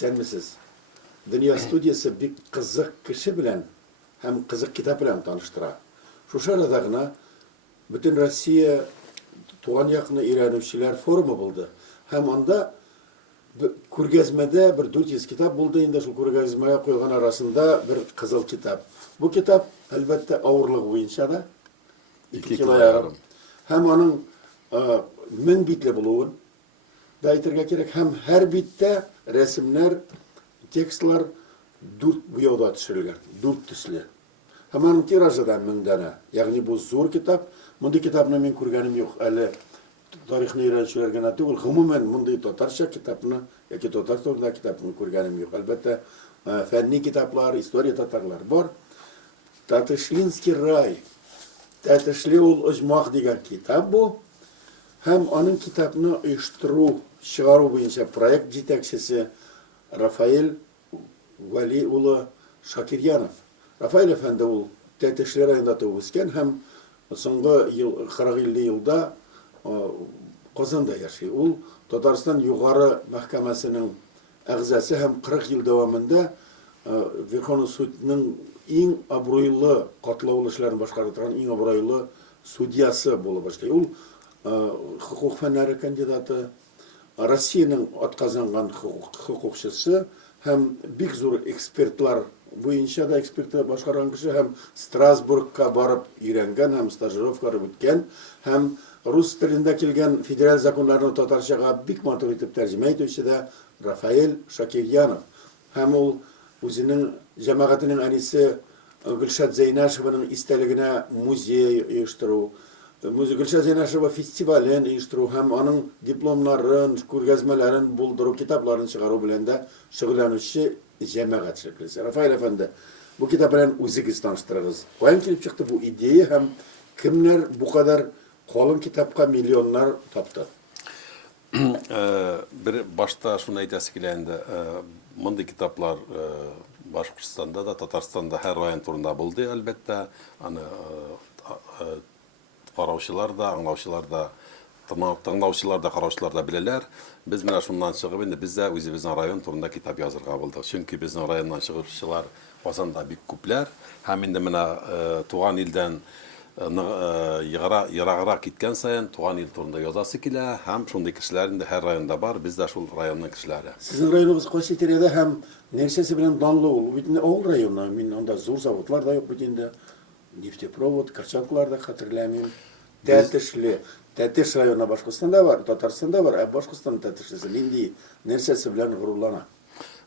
исәнмесез. Dünya студиясы бик кызык кеше белән һәм кызык китап белән таныштыра. Шушы арада гына бөтен Россия туган якны өйрәнүчеләр форумы булды. Һәм анда күргәзмәдә бер 400 китап булды инде, шул күргәзмәгә куелган арасында бер кызыл китап. Бу китап әлбәттә авырлык буенча да 2 кило. Һәм аның 1000 битле булуын да әйтергә кирәк. Һәм һәр биттә рәсемнәр, текстлар 4 буяуда төшерелгән, 4 төсле. Һәм аның тиражы да 1000 дана. Ягъни бу зур китап. Мондый китапны мин күргәнем юк. Әле тарихны өйрәнүчеләр генә түгел, гомумән мондый татарча китапны яки татар турында китапны күргәнем юк. Әлбәттә, фәнни китаплар, история татарлар бар. Татышлинский рай. Тәтешле ул оҗмах дигән китап бу. Һәм аның китапны оештыру, чыгару буенча проект җитәкчесе Рафаэль Вали улы Шакирянов. Рафаэль әфәнде ул Тәтешле районында туып үскән һәм соңгы 40-50 елда Казанда яши. Ул Татарстан югары мәхкәмәсенең әгъзасы һәм 40 ел дәвамында Верховный судның иң абруйлы катлаулы эшләрен башкара торган иң абруйлы судьясы булып эшли. Ул хукук фәннәре кандидаты, Россиянең атказанган хукукчысы һәм бик зур экспертлар буенча да экспертлар башкарган кеше һәм Страсбургка барып өйрәнгән һәм стажировка үткән һәм рус телендә килгән федераль законнарны татарчага бик матур итеп тәрҗемә итүче дә Рафаэль Шакирянов. Һәм ул үзенең җәмәгатенең әнисе Гөлшат Зәйнәшеваның истәлегенә музей оештыру, Гөлшат Зәйнәшева фестивален оештыру һәм аның дипломнарын, күргәзмәләрен булдыру, китапларын чыгару белән дә шөгыльләнүче җәмәгать шәкелсе. Рафаэль әфәнде, бу китап белән үзегез таныштырыгыз. Каян килеп чыкты бу идея һәм кемнәр бу кадәр калын китапка миллионнар тапты? Бер башта шуны әйтәсе килә инде. Мондый китаплар Башкортстанда да, Татарстанда һәр район турында булды, әлбәттә. Аны караучылар да, аңлаучылар да, тыңлаучылар да, караучылар да беләләр. Без менә шуннан чыгып инде без дә үзебезнең район турында китап язырга булдык. Чөнки безнең районнан чыгучылар Казанда бик күпләр. Һәм инде менә туган илдән ераграк киткән саен туган ил турында язасы килә һәм шундый кешеләр инде һәр районда бар, без дә шул районның кешеләре. Сезнең районыбыз кайсы тирәдә һәм нәрсәсе белән данлы ул? Бит инде авыл районы, мин анда зур заводлар да юк бит инде. Нефтепровод, Качанклар да хәтерләмим. Тәтеш районы Башкортстанда бар, Татарстанда бар, Башкортстан Тәтешлесе нинди нәрсәсе белән горурлана?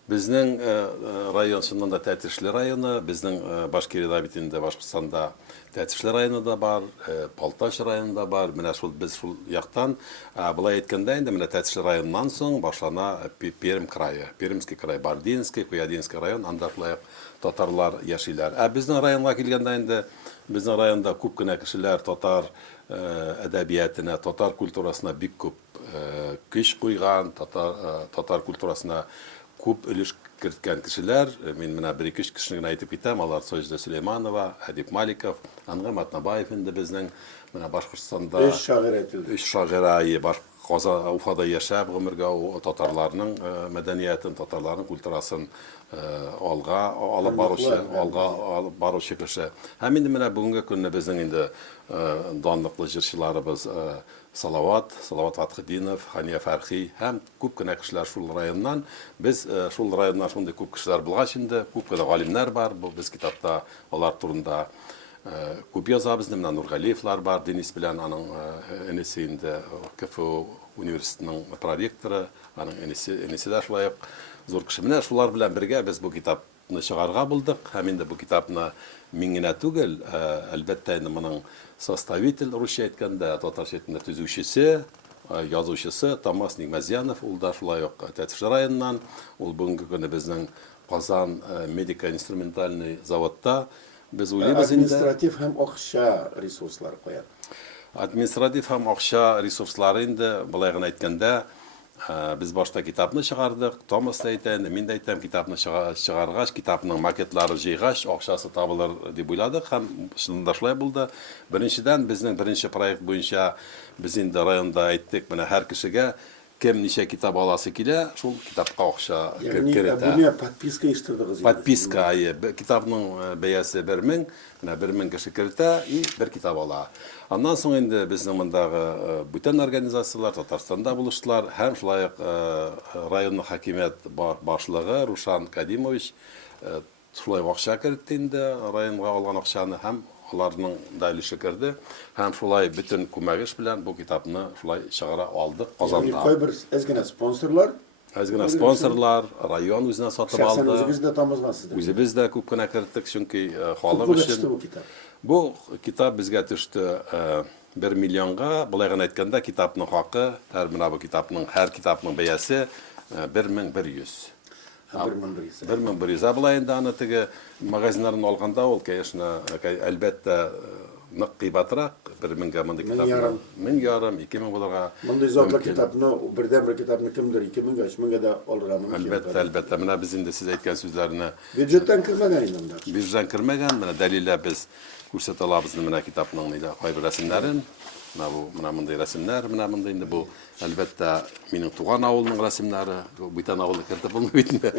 Безнең район шуннан да Тәтешле районы, безнең Башкирияда бит инде Башкортстанда Тәтешле районы да бар, Палташ районы да бар. Менә шул без шул яктан булай әйткәндә инде менә Тәтешле районнан соң башлана Пермь крае, Пермский край, Бардинский, Куядинский район, анда шулай татарлар яшиләр. Безнең районга килгәндә инде безнең районда күп кенә кешеләр татар әдәбиятына, татар культурасына бик күп көч куйган, татар культурасына күп өлеш керткән кешеләр. Мин менә бер-ике кешене генә әйтеп китәм. Алар Саҗда Сөләйманова, Әдип Маликов, Ангам Атнабаев инде безнең менә Башкортстанда Өч шагыйрь әйтелде. Өч шагыйрь Казан, Уфада яшәп гомергә татарларның мәдәниятен, татарларның культурасын алып баручы кеше. Һәм инде менә бүгенге көнне безнең инде данлыклы җырчыларыбыз Салават Фатхетдинов, Хания Фәрхи һәм күп кенә кешеләр шул районнан. Без шул районнан шундый күп кешеләр булгач инде, күп кенә галимнәр бар. Бу без китапта алар турында күп язабыз. Менә Нургалиевлар бар, Денис белән аның энесе инде КФУ университетының проректоры, аның энесе дә шулай ук зур кеше. Менә шулар белән бергә без бу китапны чыгарга булдык. Һәм инде бу китапны мин генә түгел, әлбәттә инде моның составитель русча әйткәндә, татарча әйткәндә төзүчесе, язучысы Томас Нигмазянов, ул да шулай ук Тәтешле районыннан. Ул бүгенге көнне безнең Казан медико-инструментальный заводта без уйлыйбыз инде. Административ һәм акча ресурслары куя. Административ һәм акча ресурслары инде булай гына әйткәндә biz башта китапны чыгардык. Томас да әйтә, мин дә әйтәм, китапны чыгаргач, китапның макетлары җыйгач, акчасы табылыр дип уйладык һәм шунда шулай булды. Беренчедән безнең беренче проект буенча без инде районда әйттек, менә һәр кешегә кем ничә китап аласы килә, шул китапка акча Ягъни керетә. буны подписка иштирдыгыз. Подписка, китапның бәясе 1000, менә 1000 кеше кертә и бер китап ала. Аннан соң инде безнең мондагы бүтән организациялар Татарстанда булыштылар, һәм шулай ук районный хакимият башлыгы Рушан Кадимович шулай акча кертте инде, районга алган акчаны, һәм аларның да өлеше керде, һәм шулай бүтән күмәгеш белән бу китапны шулай чыгара алдык Казанда. Кайбер әзгенә спонсорлар, Әзгенә спонсорлар, район үзенә сатып шәхсән алды. үзегез дә тамызгансыз. Үзебез дә күп кенә керттек, чөнки халык Күп өчен. бу китап. Бу китап безгә төште 1 миллионга. Булай гына әйткәндә, китапның хакы, менә бу китапның, һәр китапның бәясе 1100. 1100. 1100. Булай инде аны теге магазиннардан алганда, ул, конечно, әлбәттә нык кыйбатрак, 1000-га монда китапны 1000 2000 булырга. Мондай затлы китапны, бердән бер китапны кемдер 2000-га, 3000-га да алырга мөмкин. Әлбәттә, менә без инде сез әйткән сүзләрне Бюджеттан кирмәгән инде монда. бюджеттан кирмәгән, менә дәлилләр без күрсәтә алабыз менә китапның кайбер рәсемнәрен. Менә мондай рәсемнәр, менә монда инде бу әлбәттә минем туган авылның рәсемнәре, бүтән авылны кертеп булмый бит инде.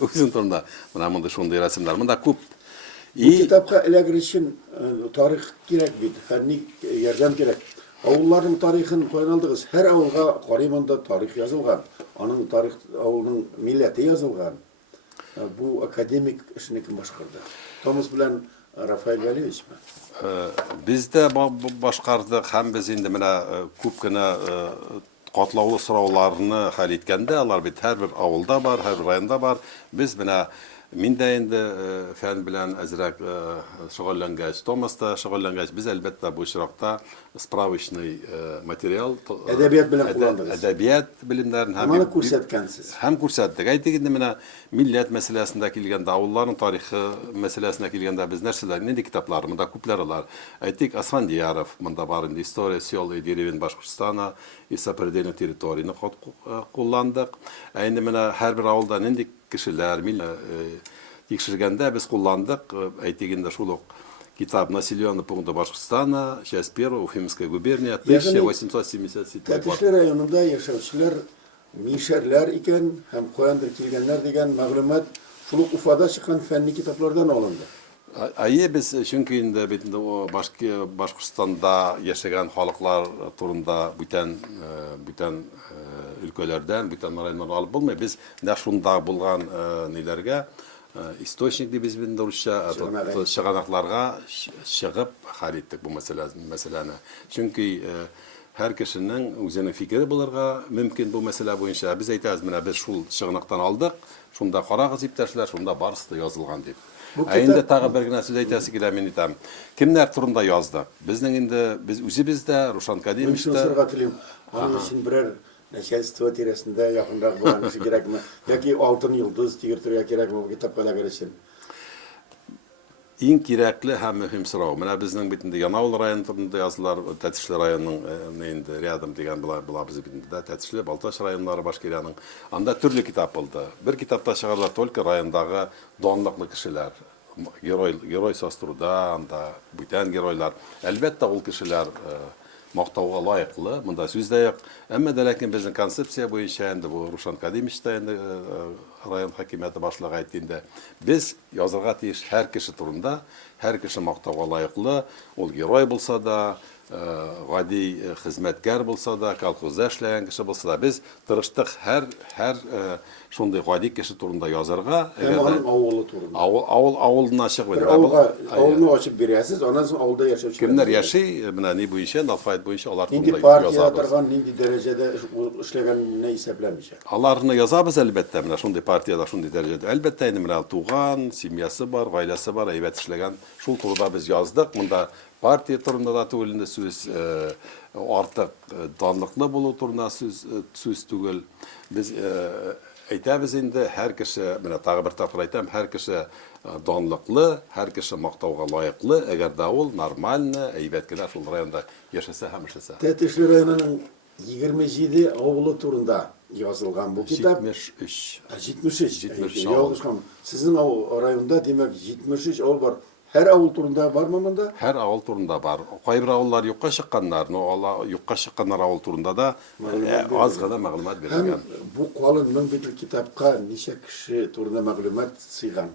Үзен турында менә монда шундый рәсемнәр. Монда күп. Бу китапка эләгер өчен тарих кирәк бит, фәнни ярдәм кирәк. Авылларның тарихын каян алдыгыз? Һәр авылга карыймында тарих язылган. Аның тарих авылның милләте язылган. Бу академик эшне кем башкарды? Томас белән Рафаэль Валиевичме? Biz дә башкардык, һәм без инде менә күп кенә катлаулы сорауларны хәл иткәндә, алар бит һәрбер авылда бар, һәр районда бар. Без менә мин дә инде фән белән әзрәк шөгыльләнгәч, Томас та шөгыльләнгәч, без әлбәттә бу очракта справочный материал, Әдәбият белән кулландыгыз. Әдәбият белемнәрен Аны күрсәткәнсез. һәм күрсәттек. Әйтик инде менә милләт мәсьәләсендә килгәндә, авылларның тарихы мәсьәләсенә килгәндә без нәрсәләр, нинди китаплар, монда күпләр алар. Әйтик, Асфандияров, монда бар инде история сел и деревень Башкортстана и сопредельных территорийны кулландык. Инде менә һәрбер авылда нинди кешеләр, тикшергәндә без кулландык. Әйтик инде шул ук китап «Населенный пункт Башкортстана», часть 1, Уфимская губерния, 1877 год. Тәтешле районында яшәүчеләр мишәрләр икән һәм каяндыр килгәннәр дигән мәгълүмат шул ук Уфада чыккан фәнни китаплардан алынды. Без чөнки инде бит Башкортстанда яшәгән халыклар турында бүтән өлкәләрдән, бүтән районнардан алып булмый. Без нә шунда булган ниләргә источник дип без инде русча чыганакларга чыгып хәл иттек бу мәсьәләне. Чөнки һәр кешенең үзенең фикере булырга мөмкин бу мәсьәлә буенча. Без әйтәбез, менә без шул чыгынактан алдык, шунда карагыз иптәшләр, шунда барысы да язылган дип. Инде тагы бер генә сүз әйтәсе килә, мин әйтәм. Кемнәр турында яздык? Безнең инде biz үзебез дә, Рушан Кадимович та. Сорга телим. Аның өчен берәр начальство тирәсендә якынрак булган кеше кирәкме? Яки алтын йолдыз тигертергә кирәкме бу китапка эләгер өчен? Иң кирәкле һәм мөһим сорау. Менә безнең бит инде Янаул районы турында язылар, Тәтешле районының инде рядом дигән була без бит инде Тәтешле, Балташ районнары Башкирияның. Анда төрле китап булды. Бер китапта чыгарлар только райондагы данлыклы кешеләр. Герой состуруда, анда бүтән геройлар. Әлбәттә ул кешеләр мактауга лайыклы, монда сүз дә юк. Әмма дә ләкин безнең концепция буенча инде бу Рушан Кадимович та инде район хакимияте башлыгы әйткәндә, без язырга тиеш һәр кеше турында, һәр кеше мактауга лайыклы, ул герой булса да, гади хезмәткәр булса да, колхозда эшләгән кеше булса да, без тырыштык һәр шундый гади кеше турында язарга. Аның авылы турында. Авылына чыгып инде. Авылны ачып бирәсез, аннан соң авылда яшәүчеләр. Кемнәр яши, менә ни буенча, алфавит буенча алар турында язабыз. Нинди партия торган, нинди дәрәҗәдә эшләгәнне исәпләмичә. Аларны язабыз әлбәттә, менә шундый партияда, шундый дәрәҗәдә. Әлбәттә инде менә туган, семьясы бар, гаиләсе бар, әйбәт эшләгән. Шул турыда без яздык. Монда партия турында да түгел инде сүз, артык данлыклы булу турында сүз түгел. Без әйтәбез инде һәр кеше, менә тагы бер тапкыр әйтәм, һәр кеше данлыклы, һәр кеше мактауга лайыклы, әгәр дә ул нормальны, әйбәт кенә шул районда яшәсә һәм эшләсә. Тәтешле районының 27 авылы турында язылган бу китап. 73. 73. Ялгышкан. Сезнең районда димәк 73 авыл бар. Her avul turunda var mı bunda? Her avul turunda var. Kaybir avullar yokka çıkanlar, yokka çıkanlar avul turunda da az gada maglumat Hem verilgen. bu kalın mın bir kitapka neçe kişi turunda maglumat sıygan.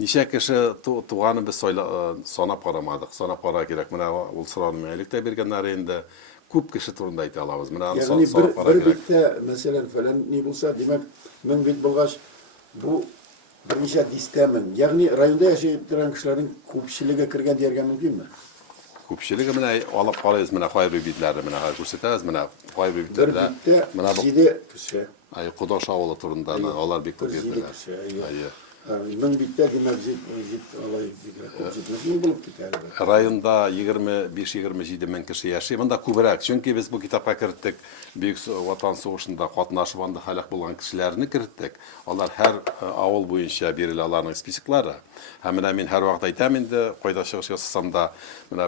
Nişe kişi tuğanı biz sonap karamadık. Sonap kara gerek. Mına ul sıranı meylikte bergenler endi köp kişi turunda ayta alamız. Mına Yani sonap kara bir gerek. bitte mesela falan ne bulsa demek mın bit bulgaç bu bir neçe distemin. Yani rayonda yaşayıp duran kişilerin köpçülüğe kirgen diyergen mümkün mü? Köpçülüğü mına alıp kalıyız. Mına hayır bitlerdi. Mına hayır kursetez. Mına hayır Bir bitlerde. bitte Mına bu 7 kişi. ay kudaş avulu turunda. Onlar bir köp 7 yediler. kişi. Ayı. Mın bitte demek zit alay bir köp zitmez mi bulup gider? Rayonda 25-27 min kişi yaşıyor. Bunda kubrak. Çünkü biz bu kitapka kirittik. Büyük Vatan Soğuşu'nda katnaşıp anda halak bulan kişilerini kirittik. Onlar her avul boyunca berilalarının spisikleri. Hemen min her vakit aytam indi. Koyda çıkış yapsam da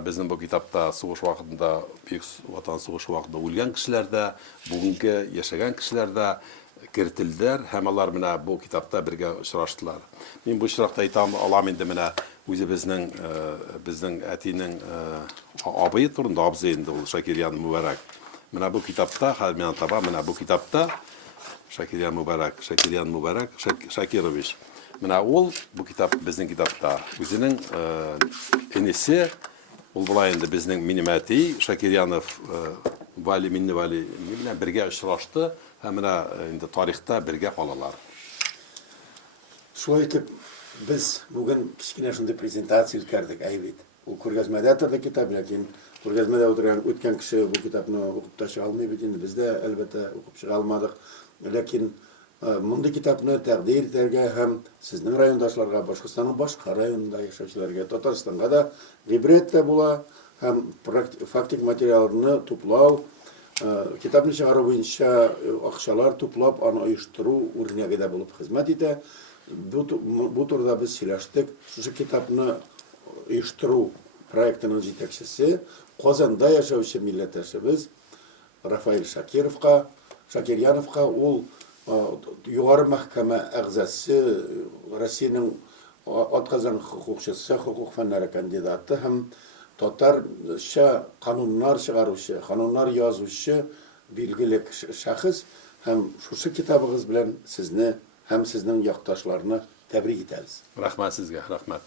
bizim bu kitapta soğuş vaktinde Büyük Vatan Soğuşu vaktinde ölgen kişiler de, bugünkü yaşayan kişiler de kiritildiler. Hem onlar mina bu kitapta birge uçraştılar. Min bu uçrakta aytam alam indi mina o'zi bizning atinin abiyi turunda abzeyinde ol Shakiryan Mubarak. Mana bu kitapta men taba mana bu kitapta Shakiryan Mubarak Shakirovich. Mana ol bu kitap bizning kitapta o'zining enisi ol bulayında bizning minimati Shakiryanov Vali Minni Vali bilan birga uchrashdi. Hem mana endi tarixda birga qolalar. Şoy etip biz bugün kichkina shunday prezentatsiya o'tkazdik ayvit. U ko'rgazmada turdi kitap, lekin ko'rgazmada o'tgan kishi bu kitapni o'qib tashlay olmaydi. Endi bizda albatta o'qib chiqa olmadik. Lekin bunday kitapni taqdir etarga ham sizning rayondoshlarga, Boshqirdistonning boshqa rayonida yashovchilarga, Tataristonga da ibrat da bo'la, ham faktik materiallarni to'plav, kitapni chiqarib bo'yicha aqshalar to'plab, uni uyushtiruv o'rnida bo'lib xizmat etadi. Bu turda biz сөйләштек. Şu kitapni uyushtiruv proyektining yetakchisi Qozonda yashovchi millatdoshimiz Rafail Shakiryanovga ul yuqori mahkama a'zosi, Rossiyaning otqazan huquqchisi, huquq fanlari kandidati ham Tatarcha qonunlar chiqaruvchi, qonunlar yozuvchi belgili shaxs ham shu kitabingiz bilan sizni hem sizning yaqtoshlarini tebrik etamiz. Rahmat sizga, rahmat.